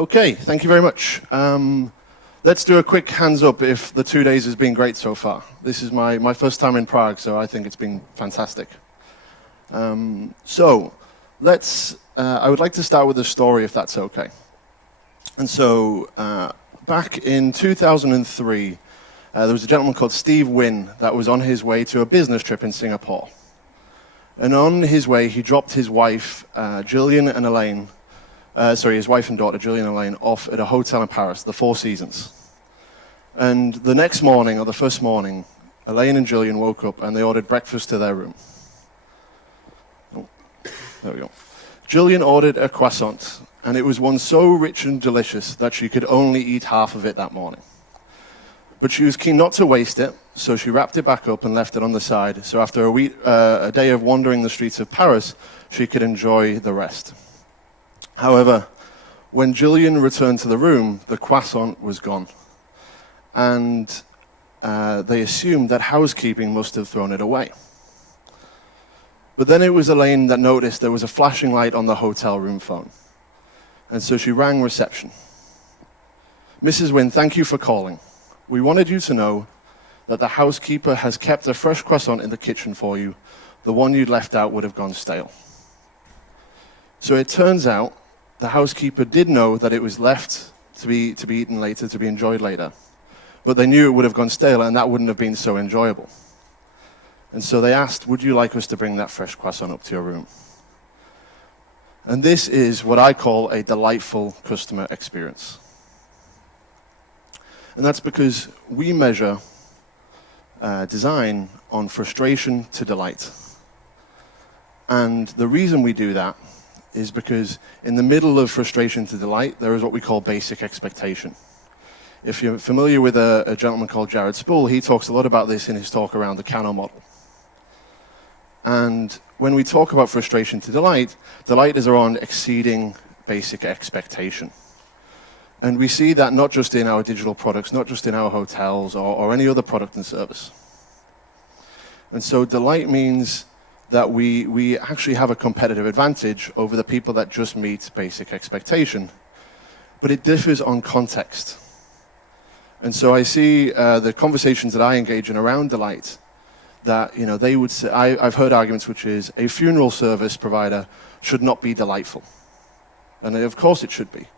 Okay, thank you very much. Let's do a quick hands up if the 2 days has been great so far. This is my first time in Prague, so I think it's been fantastic. I would like to start with a story, if that's okay. And so, back in 2003, there was a gentleman called Steve Wynn that was on his way to a business trip in Singapore. And on his way, he dropped his wife, Gillian and Elaine, his wife and daughter, Gillian and Elaine, off at a hotel in Paris, the Four Seasons. And the next morning, or the first morning, Elaine and Gillian woke up and they ordered breakfast to their room. Oh, there we go. Gillian ordered a croissant, and it was one so rich and delicious that she could only eat half of it that morning. But she was keen not to waste it, so she wrapped it back up and left it on the side, so after a day of wandering the streets of Paris, she could enjoy the rest. However, when Gillian returned to the room, the croissant was gone. And they assumed that housekeeping must have thrown it away. But then it was Elaine that noticed there was a flashing light on the hotel room phone. And so she rang reception. "Mrs. Wynn, thank you for calling. We wanted you to know that the housekeeper has kept a fresh croissant in the kitchen for you. The one you'd left out would have gone stale." So it turns out the housekeeper did know that it was left to be eaten later, to be enjoyed later. But they knew it would have gone stale, and that wouldn't have been so enjoyable. And so they asked, "Would you like us to bring that fresh croissant up to your room?" And this is what I call a delightful customer experience. And that's because we measure design on frustration to delight. And the reason we do that is because in the middle of frustration to delight, there is what we call basic expectation. If you're familiar with a gentleman called Jared Spool, he talks a lot about this in his talk around the Kano model. And when we talk about frustration to delight, delight is around exceeding basic expectation. And we see that not just in our digital products, not just in our hotels or any other product and service. And so delight means that we actually have a competitive advantage over the people that just meet basic expectation. But it differs on context. And so I see the conversations that I engage in around delight that, they would say, I've heard arguments which is a funeral service provider should not be delightful. And of course it should be.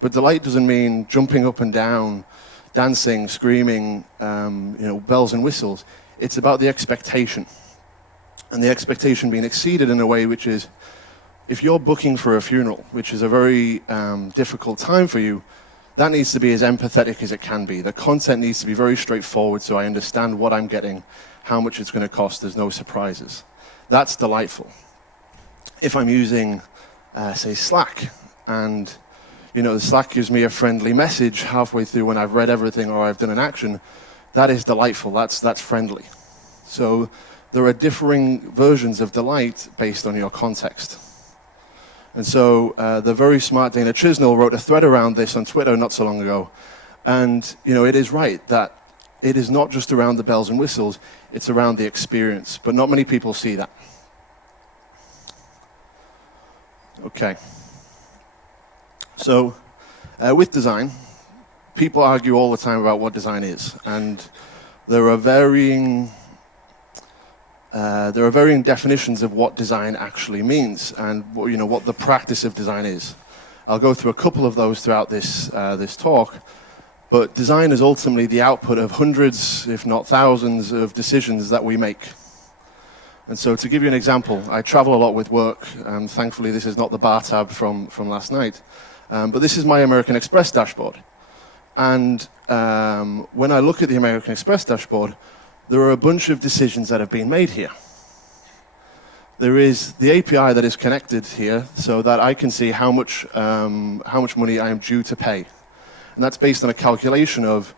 But delight doesn't mean jumping up and down, dancing, screaming, bells and whistles. It's about the expectation. And the expectation being exceeded in a way which is, if you're booking for a funeral, which is a very difficult time for you, that needs to be as empathetic as it can be. The content needs to be very straightforward so I understand what I'm getting, how much it's going to cost, there's no surprises. That's delightful. If I'm using, say, Slack, and the Slack gives me a friendly message halfway through when I've read everything or I've done an action, that is delightful, that's friendly. So there are differing versions of delight based on your context. And so the very smart Dana Chisnell wrote a thread around this on Twitter not so long ago. And it is right that it is not just around the bells and whistles, it's around the experience. But not many people see that. Okay. So with design, people argue all the time about what design is. And there are varying definitions of what design actually means and what the practice of design is. I'll go through a couple of those throughout this talk, but design is ultimately the output of hundreds, if not thousands, of decisions that we make. And so to give you an example, I travel a lot with work, and thankfully this is not the bar tab from last night, but this is my American Express dashboard. And when I look at the American Express dashboard, there are a bunch of decisions that have been made here. There is the API that is connected here so that I can see how much money I am due to pay. And that's based on a calculation of,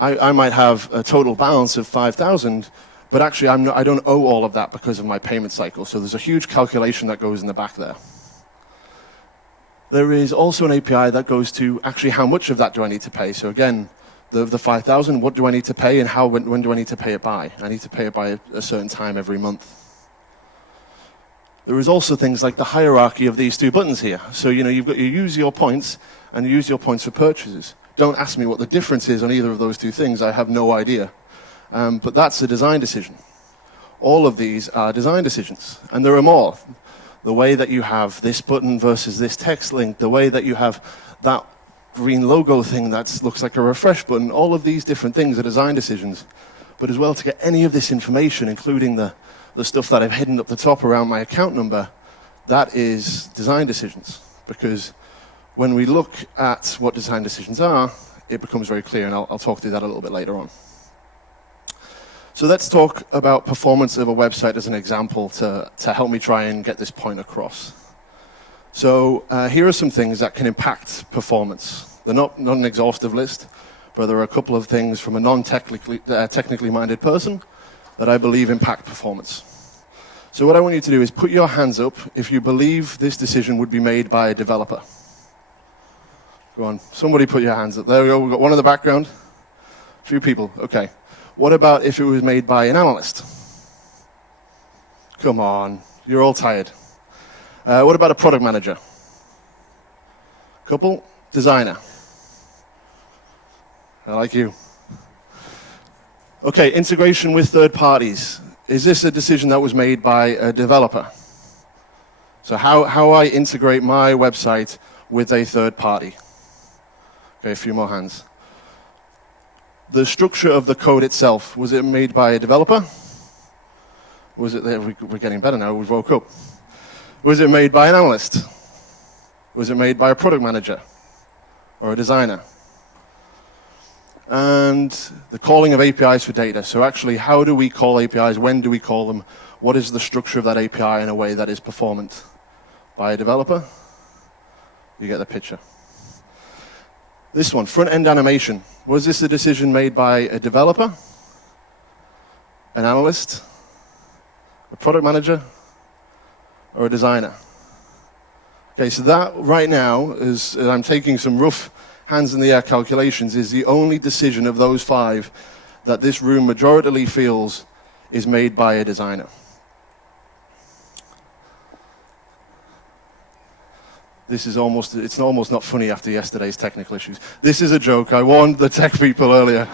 I might have a total balance of 5,000, but actually I don't owe all of that because of my payment cycle. So there's a huge calculation that goes in the back there. There is also an API that goes to actually how much of that do I need to pay. So again, the 5,000, what do I need to pay and when do I need to pay it by? I need to pay it by a certain time every month. there is also things like the hierarchy of these two buttons here. So, you've got you use your points and you use your points for purchases. Don't ask me what the difference is on either of those two things. I have no idea. But that's a design decision. All of these are design decisions. And there are more. The way that you have this button versus this text link, the way that you have that green logo thing that looks like a refresh button, all of these different things are design decisions. But as well, to get any of this information, including the stuff that I've hidden up the top around my account number, that is design decisions. Because when we look at what design decisions are, it becomes very clear, and I'll talk through that a little bit later on. So let's talk about performance of a website as an example to help me try and get this point across. So here are some things that can impact performance. They're not an exhaustive list, but there are a couple of things from a non-technically minded person that I believe impact performance. So what I want you to do is put your hands up if you believe this decision would be made by a developer. Go on, somebody put your hands up. There we go, we've got one in the background. A few people, okay. What about if it was made by an analyst? Come on, you're all tired. What about a product manager? Couple? Designer. I like you. Okay, integration with third parties. Is this a decision that was made by a developer? So how I integrate my website with a third party. Okay, a few more hands. The structure of the code itself, was it made by a developer? Was it, we're getting better now, we've woke up. Was it made by an analyst? Was it made by a product manager or a designer? And the calling of APIs for data. So actually, how do we call APIs? When do we call them? What is the structure of that API in a way that is performant? By a developer? You get the picture. This one, front-end animation. Was this a decision made by a developer, an analyst, a product manager, or a designer? Okay, so that right now, is I'm taking some rough hands-in-the-air calculations, is the only decision of those 5 that this room majoritarily feels is made by a designer. This is it's almost not funny after yesterday's technical issues. This is a joke. I warned the tech people earlier.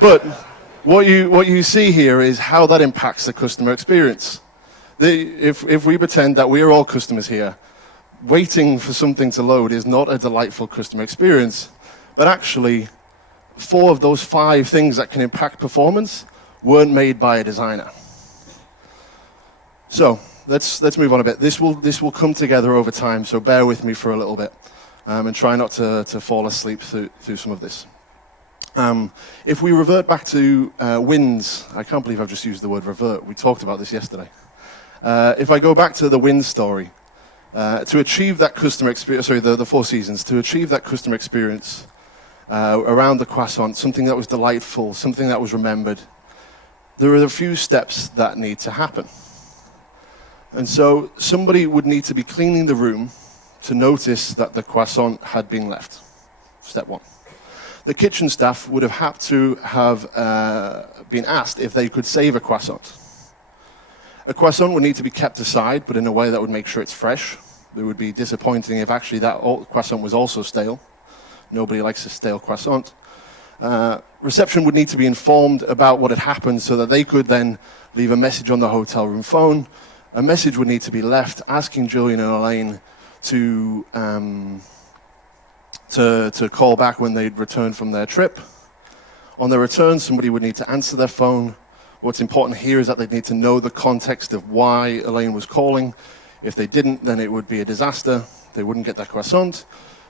But what you see here is how that impacts the customer experience. If we pretend that we are all customers here, waiting for something to load is not a delightful customer experience. But actually, 4 of those 5 things that can impact performance weren't made by a designer. So let's move on a bit. This will come together over time, so bear with me for a little bit, and try not to fall asleep through some of this. If we revert back to wins, I can't believe I've just used the word revert. We talked about this yesterday. If I go back to the wins story, to achieve that customer experience, the 4 seasons, to achieve that customer experience around the croissant, something that was delightful, something that was remembered, there are a few steps that need to happen. And so somebody would need to be cleaning the room to notice that the croissant had been left. Step 1. The kitchen staff would have had to have been asked if they could save a croissant. A croissant would need to be kept aside, but in a way that would make sure it's fresh. It would be disappointing if actually that croissant was also stale. Nobody likes a stale croissant. Reception would need to be informed about what had happened so that they could then leave a message on the hotel room phone. A message would need to be left asking Julian and Elaine to call back when they'd returned from their trip. On their return, somebody would need to answer their phone. What's important here is that they'd need to know the context of why Elaine was calling. If they didn't, then it would be a disaster. They wouldn't get that croissant.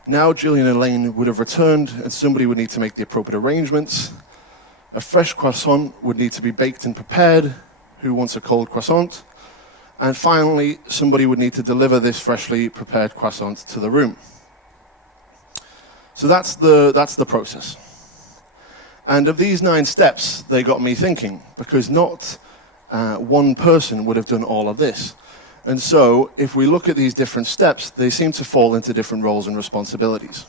Now Julian and Elaine would have returned, and somebody would need to make the appropriate arrangements. A fresh croissant would need to be baked and prepared. Who wants a cold croissant? And finally, somebody would need to deliver this freshly prepared croissant to the room. So that's the process. And of these 9 steps, they got me thinking, because not one person would have done all of this. And so, if we look at these different steps, they seem to fall into different roles and responsibilities.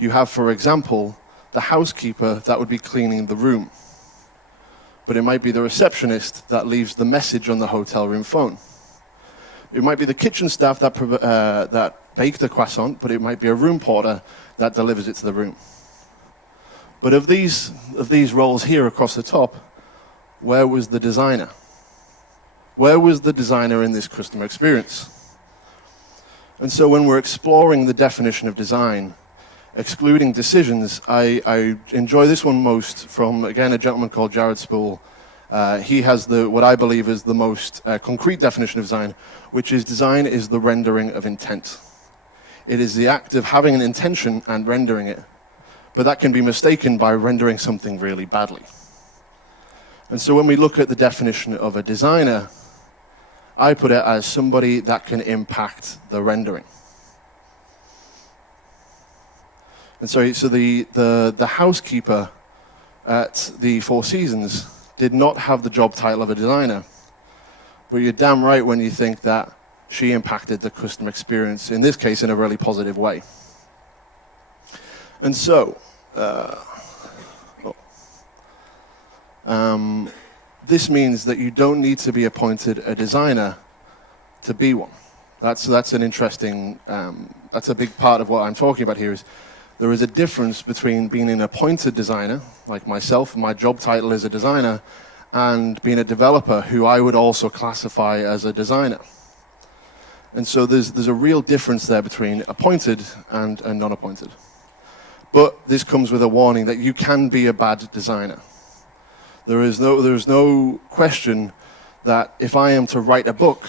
You have, for example, the housekeeper that would be cleaning the room. But it might be the receptionist that leaves the message on the hotel room phone. It might be the kitchen staff that bake the croissant, but it might be a room porter that delivers it to the room. But of these roles here across the top, where was the designer? Where was the designer in this customer experience? And so when we're exploring the definition of design, excluding decisions, I enjoy this one most from, again, a gentleman called Jared Spool. He has what I believe is the most concrete definition of design, which is design is the rendering of intent. It is the act of having an intention and rendering it, but that can be mistaken by rendering something really badly. And so when we look at the definition of a designer, I put it as somebody that can impact the rendering. And so the housekeeper at the Four Seasons did not have the job title of a designer, but you're damn right when you think that she impacted the customer experience, in this case, in a really positive way. And so, this means that you don't need to be appointed a designer to be one. That's an interesting, that's a big part of what I'm talking about here, is there is a difference between being an appointed designer, like myself, my job title is a designer, and being a developer, who I would also classify as a designer. And so there's a real difference there between appointed and non-appointed. But this comes with a warning that you can be a bad designer. There is no question that if I am to write a book,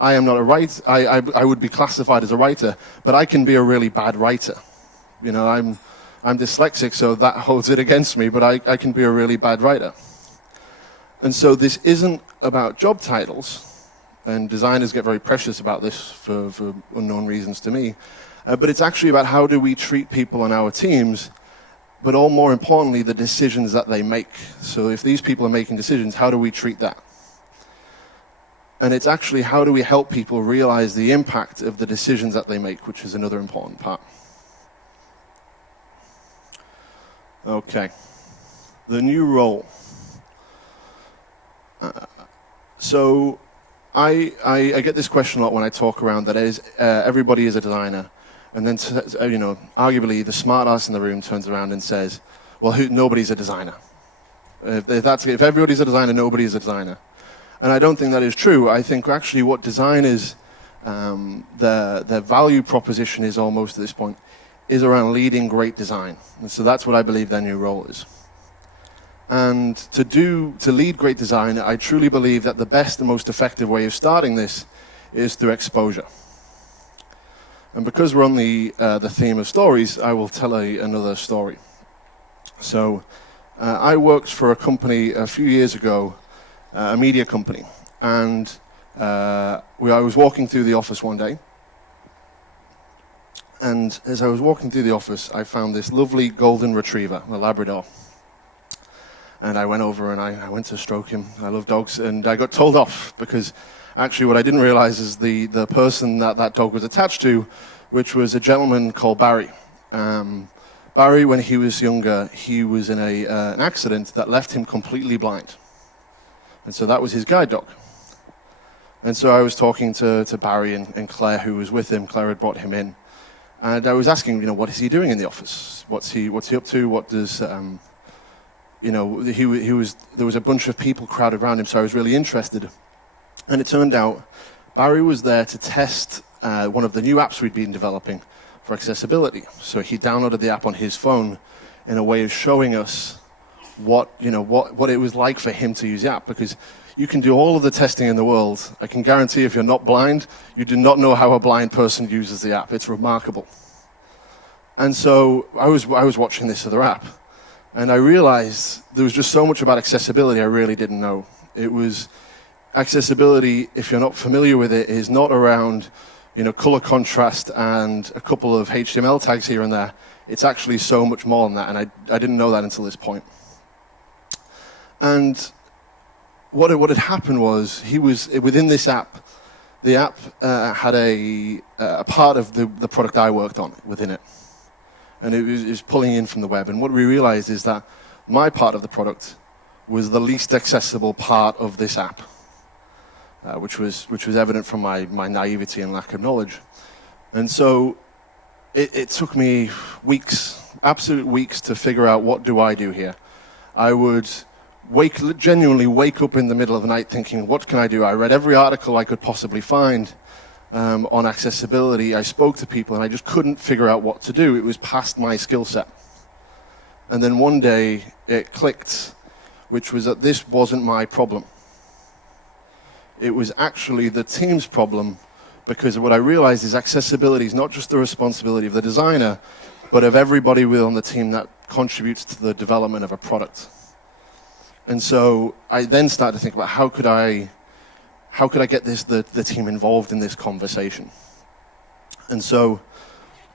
I am not a writer. I would be classified as a writer, but I can be a really bad writer. You know, I'm dyslexic, so that holds it against me, but I can be a really bad writer. And so this isn't about job titles, and designers get very precious about this for unknown reasons to me, but it's actually about how do we treat people on our teams, but all more importantly, the decisions that they make. So if these people are making decisions, how do we treat that? And it's actually how do we help people realize the impact of the decisions that they make, which is another important part. Okay, the new role. So I get this question a lot when I talk around that everybody is a designer, and then arguably the smart ass in the room turns around and says, well, nobody's a designer. If everybody's a designer, nobody's a designer. And I don't think that is true. I think actually what design is, their value proposition is almost at this point, is around leading great design. And so that's what I believe their new role is. And to lead great design, I truly believe that the best and most effective way of starting this is through exposure. And because we're on the theme of stories, I will tell another story. So I worked for a company a few years ago, a media company, and I was walking through the office one day, and as I was walking through the office, I found this lovely golden retriever, a Labrador. And I went over and I went to stroke him. I love dogs, and I got told off because actually what I didn't realize is the person that dog was attached to, which was a gentleman called Barry. Barry, when he was younger, he was in an accident that left him completely blind. And so that was his guide dog. And so I was talking to Barry and Claire, who was with him. Claire had brought him in. And I was asking, what is he doing in the office? What's he up to? What does... there was a bunch of people crowded around him, so I was really interested. And it turned out Barry was there to test one of the new apps we'd been developing for accessibility. So he downloaded the app on his phone in a way of showing us what it was like for him to use the app, because you can do all of the testing in the world. I can guarantee if you're not blind, you do not know how a blind person uses the app. It's remarkable. And so I was watching this other app, and I realized there was just so much about accessibility I really didn't know. It was accessibility, if you're not familiar with it, is not around color contrast and a couple of HTML tags here and there. It's actually so much more than that, and I didn't know that until this point. And what had happened was, he was within this app. The app had a part of the product I worked on within it. And it was pulling in from the web. And what we realized is that my part of the product was the least accessible part of this app. which was evident from my naivety and lack of knowledge. And so it took me weeks, absolute weeks, to figure out what do I do here. I would genuinely wake up in the middle of the night thinking, what can I do? I read every article I could possibly find on accessibility. I spoke to people and I just couldn't figure out what to do. It was past my skill set. And then one day it clicked, which was that this wasn't my problem. It was actually the team's problem, because what I realized is accessibility is not just the responsibility of the designer, but of everybody on the team that contributes to the development of a product. And so I then started to think about how could I get the team involved in this conversation. And so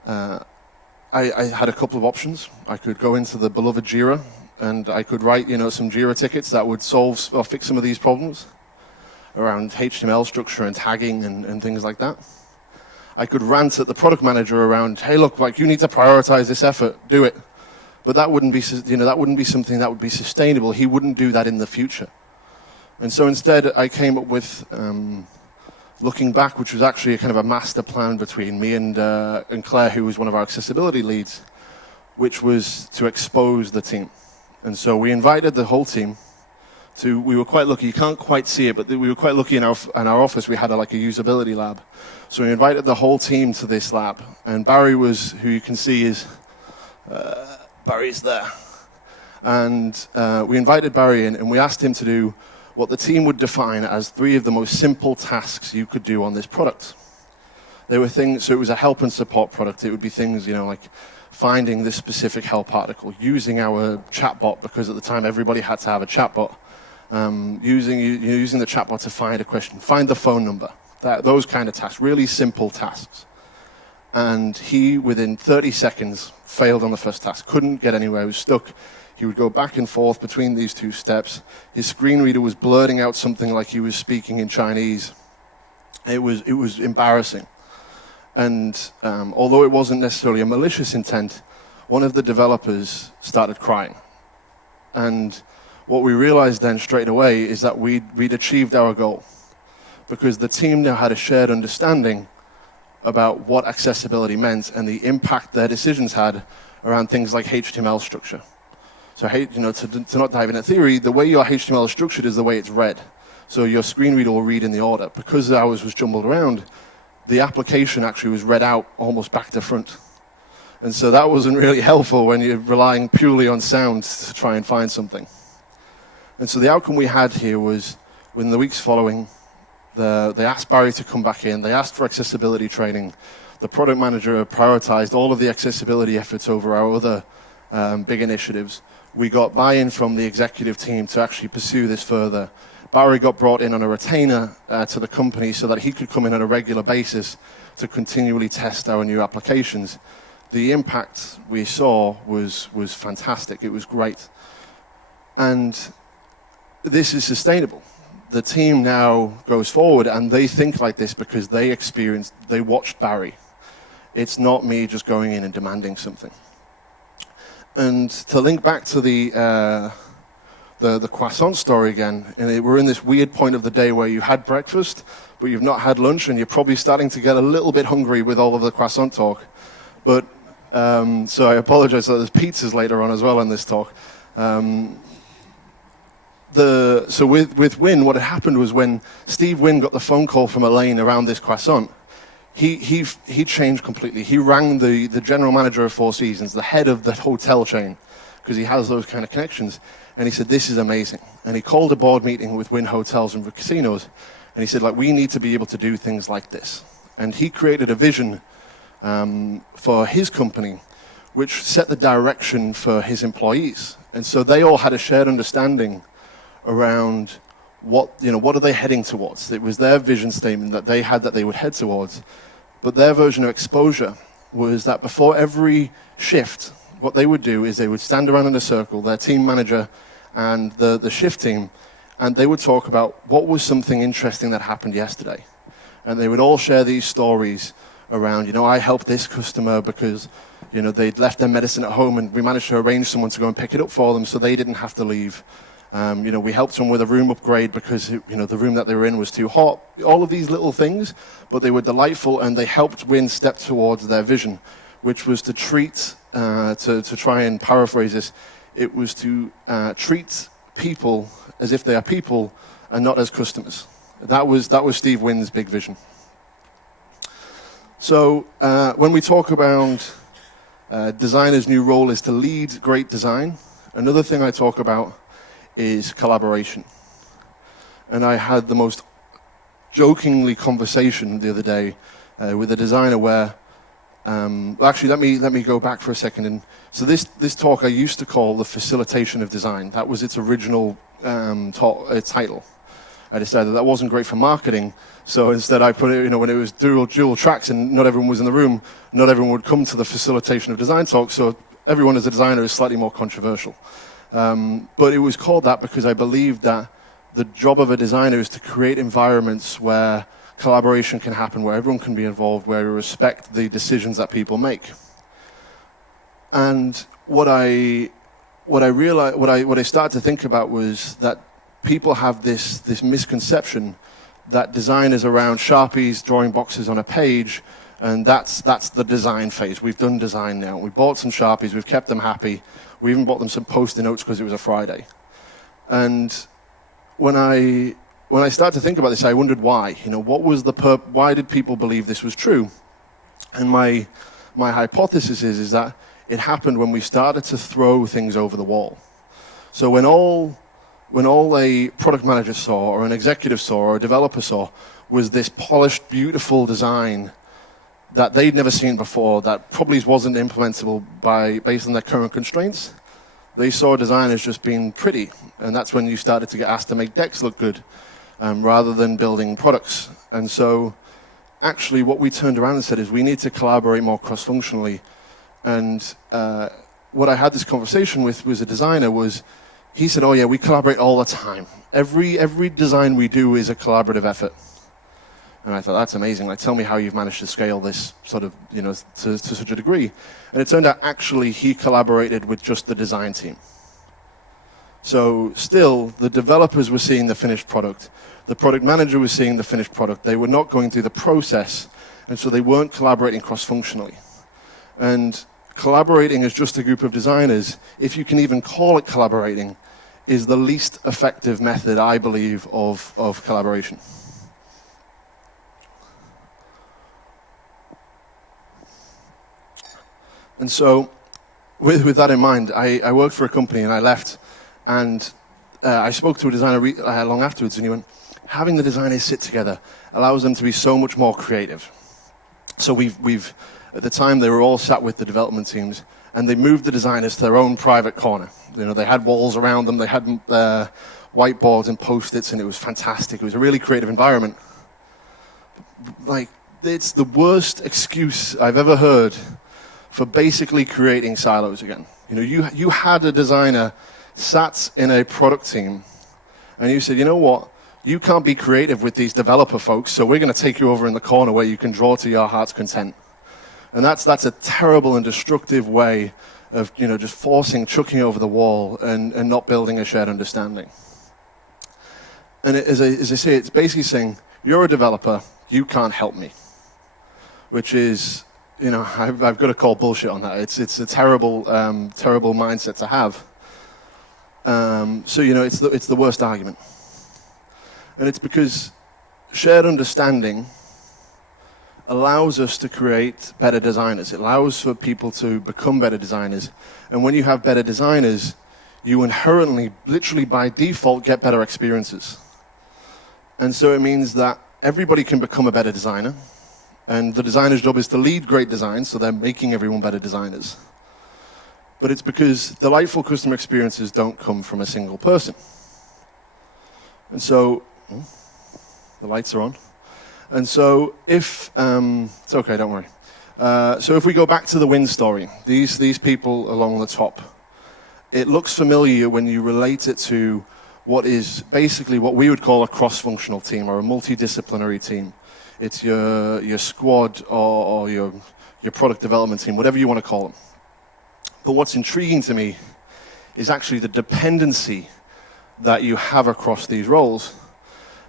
I had a couple of options. I could go into the beloved Jira, and I could write some Jira tickets that would solve or fix some of these problems around HTML structure and tagging and things like that. I could rant at the product manager around, hey, look, like, you need to prioritize this effort, do it. But that wouldn't be something that would be sustainable. He wouldn't do that in the future. And so instead, I came up with Looking Back, which was actually a kind of a master plan between me and Claire, who was one of our accessibility leads, which was to expose the team. And so we invited the whole team. We were quite lucky. You can't quite see it, but we were quite lucky in our office. We had a usability lab. So we invited the whole team to this lab. And Barry was, who you can see is, Barry's there. And we invited Barry in, and we asked him to do what the team would define as 3 of the most simple tasks you could do on this product. They were things, so it was a help and support product. It would be things, like finding this specific help article, using our chatbot, because at the time everybody had to have a chatbot. Using the chatbot to find a question, find the phone number, those kind of tasks, really simple tasks. And he, within 30 seconds, failed on the first task, couldn't get anywhere, he was stuck. He would go back and forth between these 2 steps. His screen reader was blurting out something like he was speaking in Chinese. It was embarrassing. And although it wasn't necessarily a malicious intent, one of the developers started crying. And what we realized then straight away is that we'd achieved our goal, because the team now had a shared understanding about what accessibility meant and the impact their decisions had around things like HTML structure. So, to not dive into theory, the way your HTML is structured is the way it's read. So your screen reader will read in the order. Because ours was jumbled around, the application actually was read out almost back to front. And so that wasn't really helpful when you're relying purely on sound to try and find something. And so the outcome we had here was, within the weeks following, they asked Barry to come back in. They asked for accessibility training. The product manager prioritized all of the accessibility efforts over our other big initiatives. We got buy-in from the executive team to actually pursue this further. Barry got brought in on a retainer to the company so that he could come in on a regular basis to continually test our new applications. The impact we saw was fantastic. It was great. And this is sustainable. The team now goes forward and they think like this because they watched Barry. It's not me just going in and demanding something. And to link back to the croissant story again, and we're in this weird point of the day where you had breakfast, but you've not had lunch, and you're probably starting to get a little bit hungry with all of the croissant talk. But so I apologize that there's pizzas later on as well in this talk. So with Win, what had happened was when Steve Wynn got the phone call from Elaine around this croissant, he changed completely. He rang the general manager of Four Seasons, the head of the hotel chain, because he has those kind of connections, and he said, this is amazing. And he called a board meeting with Wynn Hotels and Casinos, and he said, we need to be able to do things like this. And he created a vision for his company, which set the direction for his employees. And so they all had a shared understanding around what are they heading towards. It was their vision statement that they had that they would head towards. But their version of exposure was that before every shift, what they would do is they would stand around in a circle, their team manager and the shift team, and they would talk about what was something interesting that happened yesterday. And they would all share these stories around, I helped this customer because, they'd left their medicine at home and we managed to arrange someone to go and pick it up for them so they didn't have to leave. We helped them with a room upgrade because the room that they were in was too hot. All of these little things, but they were delightful, and they helped Win step towards their vision, which was to treat, to try and paraphrase this, it was to treat people as if they are people and not as customers. That was Steve Win's big vision. So when we talk about designers' new role is to lead great design, another thing I talk about is collaboration. And I had the most jokingly conversation the other day with a designer where, actually let me go back for a second. And so this talk I used to call the facilitation of design. That was its original title. I decided that wasn't great for marketing, so instead I put it, when it was dual tracks and not everyone was in the room, not everyone would come to the facilitation of design talk, so everyone as a designer is slightly more controversial. But it was called that because I believed that the job of a designer is to create environments where collaboration can happen, where everyone can be involved, where we respect the decisions that people make. And what I realized, what I started to think about was that people have this misconception that design is around Sharpies, drawing boxes on a page, and that's the design phase. We've done design now. We bought some Sharpies, we've kept them happy. We even bought them some Post-it notes because it was a Friday. And when I started to think about this, I wondered why. Why did people believe this was true? And my hypothesis is that it happened when we started to throw things over the wall. So when all a product manager saw, or an executive saw, or a developer saw, was this polished, beautiful design that they'd never seen before, that probably wasn't implementable based on their current constraints, they saw design as just being pretty. And that's when you started to get asked to make decks look good, rather than building products. And so actually what we turned around and said is we need to collaborate more cross-functionally. And what I had this conversation with was a designer he said, oh yeah, we collaborate all the time. Every design we do is a collaborative effort. And I thought, that's amazing. Like, tell me how you've managed to scale this sort of, to such a degree. And it turned out actually he collaborated with just the design team. So still, the developers were seeing the finished product. The product manager was seeing the finished product. They were not going through the process, and so they weren't collaborating cross-functionally. And collaborating as just a group of designers, if you can even call it collaborating, is the least effective method, I believe, of collaboration. And so, with that in mind, I worked for a company and I left, and I spoke to a designer long afterwards, and he went, having the designers sit together allows them to be so much more creative. So we've at the time they were all sat with the development teams, and they moved the designers to their own private corner. They had walls around them, they had whiteboards and Post-its, and it was fantastic. It was a really creative environment. Like, it's the worst excuse I've ever heard for basically creating silos again. You had a designer sat in a product team, and you said, you know what? You can't be creative with these developer folks, so we're going to take you over in the corner where you can draw to your heart's content. And that's a terrible and destructive way of just chucking over the wall and not building a shared understanding. And as I say, it's basically saying, you're a developer, you can't help me. Which is, I've got to call bullshit on that. It's a terrible mindset to have. So it's the worst argument. And it's because shared understanding allows us to create better designers. It allows for people to become better designers. And when you have better designers, you inherently, literally by default, get better experiences. And so it means that everybody can become a better designer. And the designer's job is to lead great design, so they're making everyone better designers. But it's because delightful customer experiences don't come from a single person. And so, the lights are on. And so if, it's okay, don't worry. So if we go back to the Win story, these people along the top, it looks familiar when you relate it to what is basically what we would call a cross-functional team or a multidisciplinary team. It's your squad or your product development team, whatever you want to call them. But what's intriguing to me is actually the dependency that you have across these roles.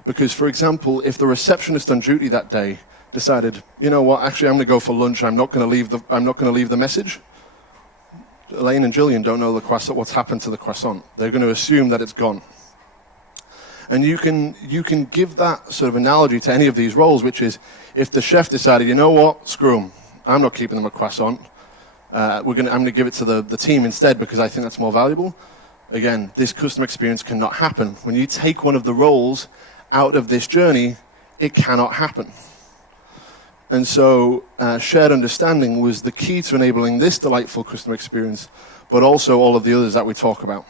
Because, for example, if the receptionist on duty that day decided, you know what, actually I'm going to go for lunch, I'm not going to leave the message, Elaine and Jillian don't know the croissant, what's happened to the croissant. They're going to assume that it's gone. And you can give that sort of analogy to any of these roles, which is if the chef decided, you know what, screw them, I'm not keeping them a croissant. I'm going to give it to the team instead because I think that's more valuable. Again, this customer experience cannot happen. When you take one of the roles out of this journey, it cannot happen. And so shared understanding was the key to enabling this delightful customer experience, but also all of the others that we talk about.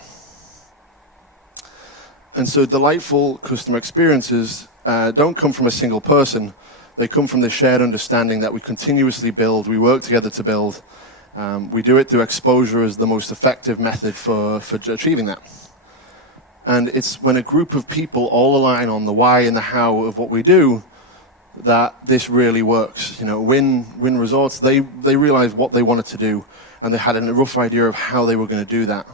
And so delightful customer experiences don't come from a single person. They come from the shared understanding that we continuously build, we work together to build. We do it through exposure as the most effective method for achieving that. And it's when a group of people all align on the why and the how of what we do that this really works. You know, Win Resorts, they realized what they wanted to do, and they had a rough idea of how they were going to do that.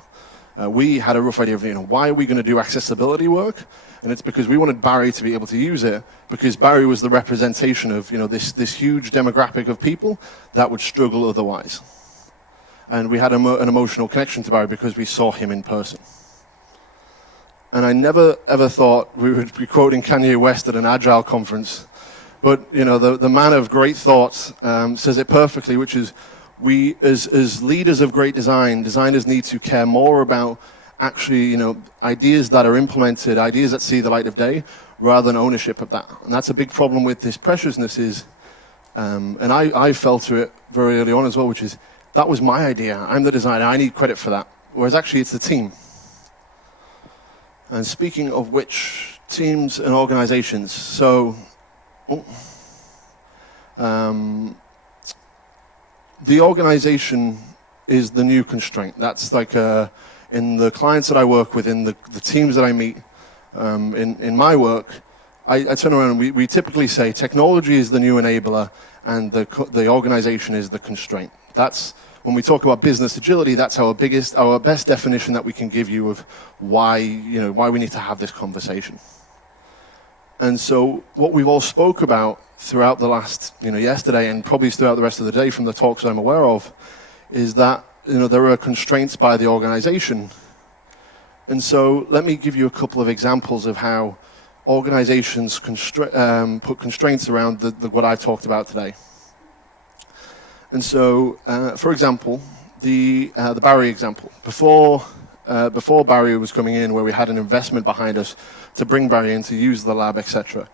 We had a rough idea of, you know, why are we going to do accessibility work? And it's because we wanted Barry to be able to use it, because Barry was the representation of, you know, this huge demographic of people that would struggle otherwise. And we had an emotional connection to Barry because we saw him in person. And I never ever thought we would be quoting Kanye West at an Agile conference, but you know, the man of great thoughts says it perfectly, which is we, as leaders of great design, designers need to care more about actually, you know, ideas that are implemented, ideas that see the light of day, rather than ownership of that. And that's a big problem with this preciousness is, and I fell to it very early on as well, which is, that was my idea, I'm the designer, I need credit for that. Whereas actually it's the team. And speaking of which, teams and organizations, so the organization is the new constraint. That's like in the clients that I work with, in the teams that I meet, in my work, I turn around and we typically say technology is the new enabler and the organization is the constraint. That's when we talk about business agility, that's our best definition that we can give you of why we need to have this conversation. And so what we've all spoke about throughout the last, yesterday and probably throughout the rest of the day from the talks I'm aware of, is that, there are constraints by the organization. And so let me give you a couple of examples of how organizations put constraints around what I've talked about today. And so, for example, the Barry example. Before Barry was coming in, where we had an investment behind us to bring Barry in to use the lab, etc.,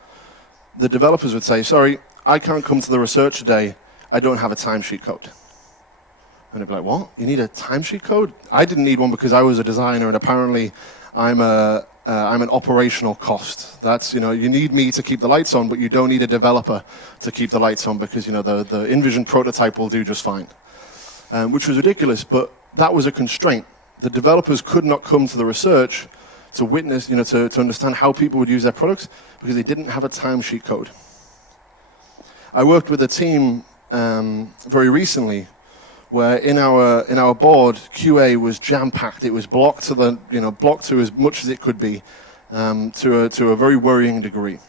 the developers would say, sorry, I can't come to the research today, I don't have a timesheet code. And they'd be like, what? You need a timesheet code? I didn't need one because I was a designer, and apparently I'm an operational cost. That's, you need me to keep the lights on, but you don't need a developer to keep the lights on because, the InVision prototype will do just fine. Which was ridiculous, but that was a constraint. The developers could not come to the research to witness, to understand how people would use their products because they didn't have a timesheet code. I worked with a team very recently where in our board, QA was jam-packed. It was blocked to as much as it could be, to a very worrying degree.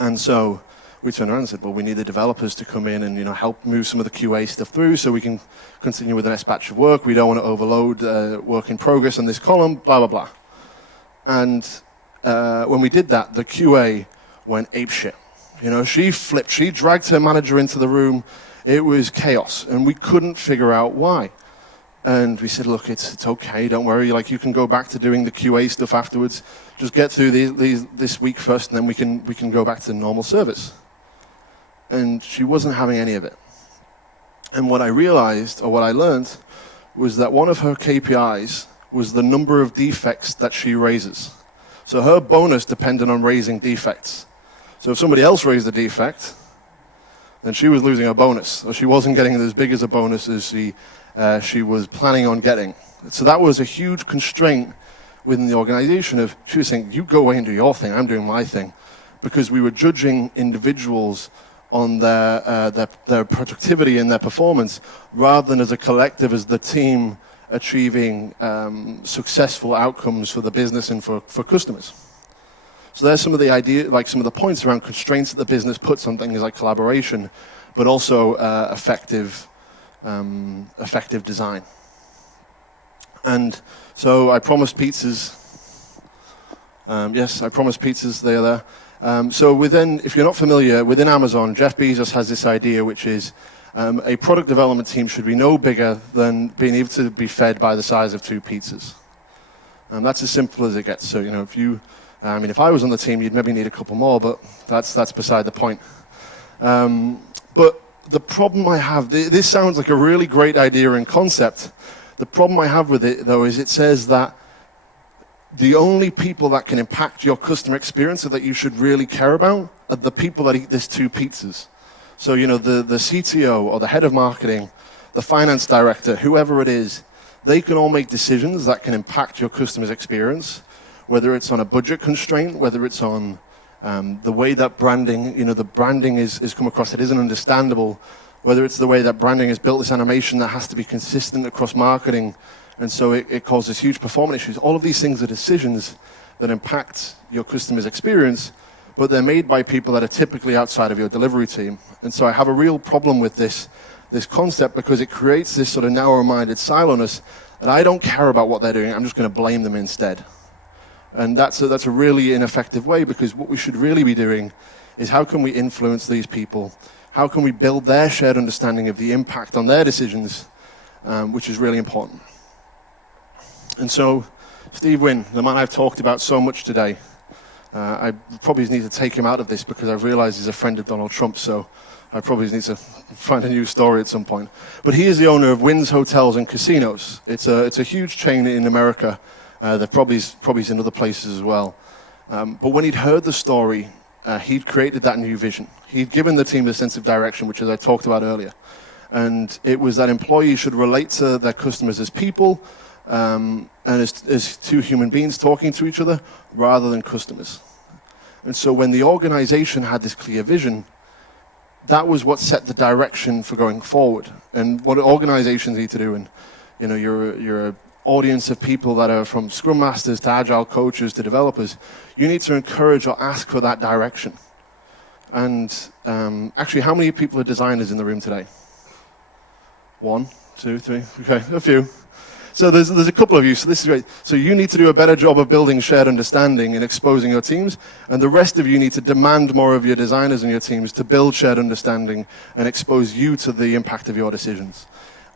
And so we turned around and said, well, we need the developers to come in and help move some of the QA stuff through so we can continue with the next batch of work. We don't want to overload work in progress on this column, blah, blah, blah. And when we did that, the QA went apeshit. She flipped. She dragged her manager into the room. It was chaos, and we couldn't figure out why. And we said, look, it's okay, don't worry. You can go back to doing the QA stuff afterwards. Just get through this week first, and then we can go back to normal service. And she wasn't having any of it. And what I realized, or what I learned, was that one of her KPIs was the number of defects that she raises. So her bonus depended on raising defects. So if somebody else raised a defect, then she was losing her bonus, or she wasn't getting as big as a bonus as she was planning on getting. So that was a huge constraint within the organization of, she was saying, you go away and do your thing, I'm doing my thing. Because we were judging individuals on their productivity and their performance, rather than as a collective, as the team, achieving successful outcomes for the business and for customers. So there's some of the some of the points around constraints that the business puts on things like collaboration, but also effective design. And so I promised pizzas. Yes, I promised pizzas. They are there. So if you're not familiar, within Amazon, Jeff Bezos has this idea, which is a product development team should be no bigger than being able to be fed by the size of 2 pizzas. And that's as simple as it gets. So, if I was on the team, you'd maybe need a couple more, but that's beside the point. But the problem I have, this sounds like a really great idea in concept. The problem I have with it, though, is it says that the only people that can impact your customer experience or that you should really care about are the people that eat these 2 pizzas. So, the CTO or the head of marketing, the finance director, whoever it is, they can all make decisions that can impact your customer's experience, whether it's on a budget constraint, whether it's on the way that branding, the branding is come across, it isn't understandable, whether it's the way that branding has built this animation that has to be consistent across marketing, and so it causes huge performance issues. All of these things are decisions that impact your customer's experience, but they're made by people that are typically outside of your delivery team. And so I have a real problem with this concept because it creates this sort of narrow-minded siloness that I don't care about what they're doing, I'm just going to blame them instead. And that's a really ineffective way, because what we should really be doing is how can we influence these people? How can we build their shared understanding of the impact on their decisions, which is really important. And so Steve Wynn, the man I've talked about so much today, I probably need to take him out of this because I've realized he's a friend of Donald Trump, so I probably need to find a new story at some point. But he is the owner of Wynn's Hotels and Casinos. It's a huge chain in America. There probably is in other places as well. But when he'd heard the story, he'd created that new vision. He'd given the team a sense of direction, which, as I talked about earlier. And it was that employees should relate to their customers as people, and as 2 human beings talking to each other rather than customers. And so when the organization had this clear vision, that was what set the direction for going forward. And what organizations need to do, and you're an audience of people that are from Scrum Masters to Agile coaches to developers, you need to encourage or ask for that direction. And actually, how many people are designers in the room today? 1, 2, 3, okay, a few. So there's a couple of you, so this is great. So you need to do a better job of building shared understanding and exposing your teams, and the rest of you need to demand more of your designers and your teams to build shared understanding and expose you to the impact of your decisions.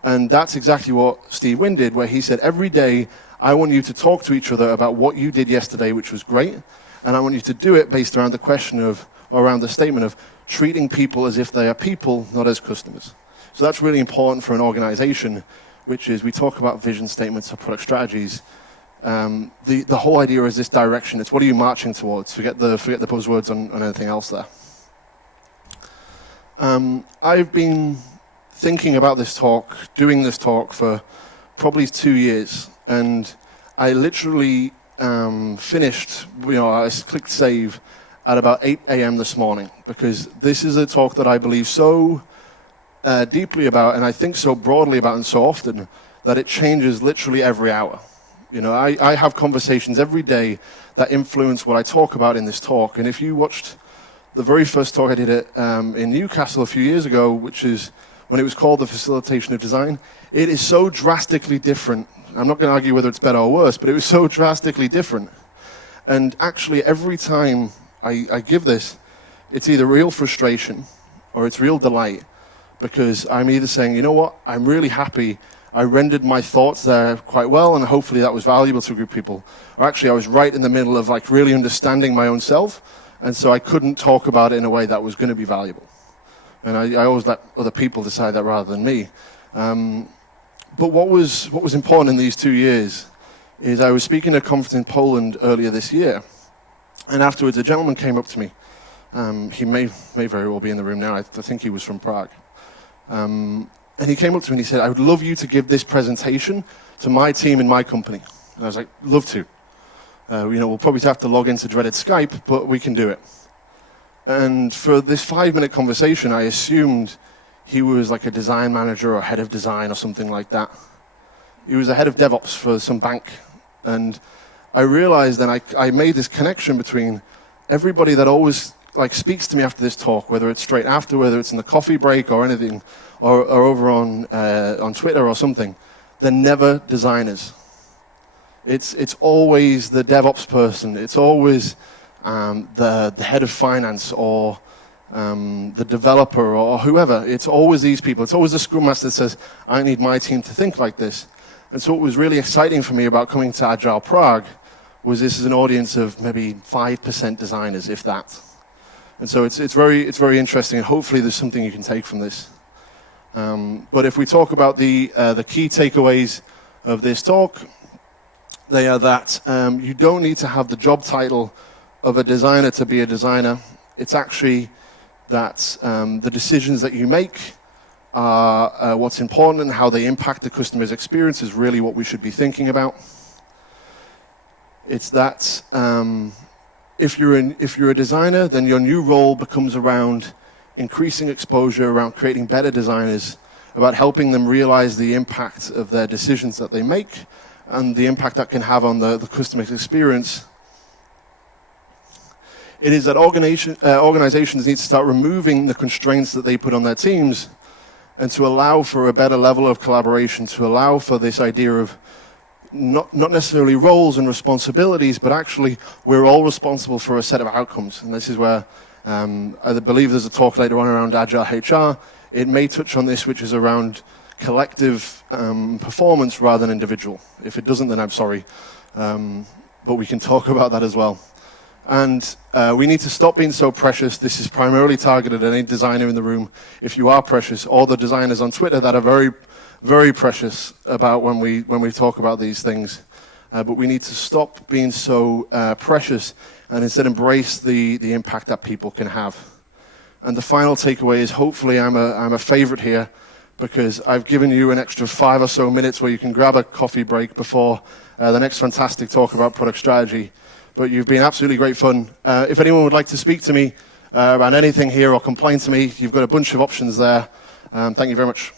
And that's exactly what Steve Wynn did, where he said, every day, I want you to talk to each other about what you did yesterday, which was great, and I want you to do it based around the question of, or around the statement of, treating people as if they are people, not as customers. So that's really important for an organization, which is, we talk about vision statements or product strategies. The whole idea is this direction. It's what are you marching towards? Forget the buzzwords on anything else there. I've been thinking about this talk, doing this talk for probably 2 years, and I literally finished, I clicked save at about 8 a.m. this morning, because this is a talk that I believe so deeply about, and I think so broadly about and so often, that it changes literally every hour. I have conversations every day that influence what I talk about in this talk, and if you watched the very first talk I did in Newcastle a few years ago, which is when it was called The Facilitation of Design, it is so drastically different. I'm not going to argue whether it's better or worse, but it was so drastically different. And actually, every time I give this, it's either real frustration or it's real delight, because I'm either saying, you know what, I'm really happy, I rendered my thoughts there quite well, and hopefully that was valuable to a group of people. Or actually, I was right in the middle of really understanding my own self, and so I couldn't talk about it in a way that was going to be valuable. And I always let other people decide that rather than me. But what was important in these 2 years is I was speaking at a conference in Poland earlier this year, and afterwards a gentleman came up to me. He may very well be in the room now. I think he was from Prague. And he came up to me and he said, I would love you to give this presentation to my team in my company. And I was like, love to. We'll probably have to log into dreaded Skype, but we can do it. And for this 5-minute conversation, I assumed he was like a design manager or head of design or something like that. He was the head of DevOps for some bank. And I realized, and I made this connection between everybody that always speaks to me after this talk, whether it's straight after, whether it's in the coffee break or anything, or over on Twitter or something. They're never designers. It's always the DevOps person. It's always the head of finance or the developer or whoever. It's always these people. It's always the Scrum Master that says, I need my team to think like this. And so what was really exciting for me about coming to Agile Prague was this is an audience of maybe 5% designers, if that. And so it's very interesting, and hopefully there's something you can take from this. But if we talk about the key takeaways of this talk, they are that you don't need to have the job title of a designer to be a designer. It's actually that the decisions that you make are what's important, and how they impact the customer's experience is really what we should be thinking about. It's that if you're a designer, then your new role becomes around increasing exposure, around creating better designers, about helping them realize the impact of their decisions that they make and the impact that can have on the customer's experience. It is that organizations need to start removing the constraints that they put on their teams and to allow for a better level of collaboration, to allow for this idea of not necessarily roles and responsibilities, but actually we're all responsible for a set of outcomes. And this is where I believe there's a talk later on around Agile HR. It may touch on this, which is around collective performance rather than individual. If it doesn't, then I'm sorry. But we can talk about that as well. And we need to stop being so precious. This is primarily targeted at any designer in the room. If you are precious, all the designers on Twitter that are very, very precious about when we talk about these things. But we need to stop being so precious and instead embrace the impact that people can have. And the final takeaway is, hopefully I'm a favorite here, because I've given you an extra 5 or so minutes where you can grab a coffee break before the next fantastic talk about product strategy. But you've been absolutely great fun. If anyone would like to speak to me about anything here or complain to me, you've got a bunch of options there. Thank you very much.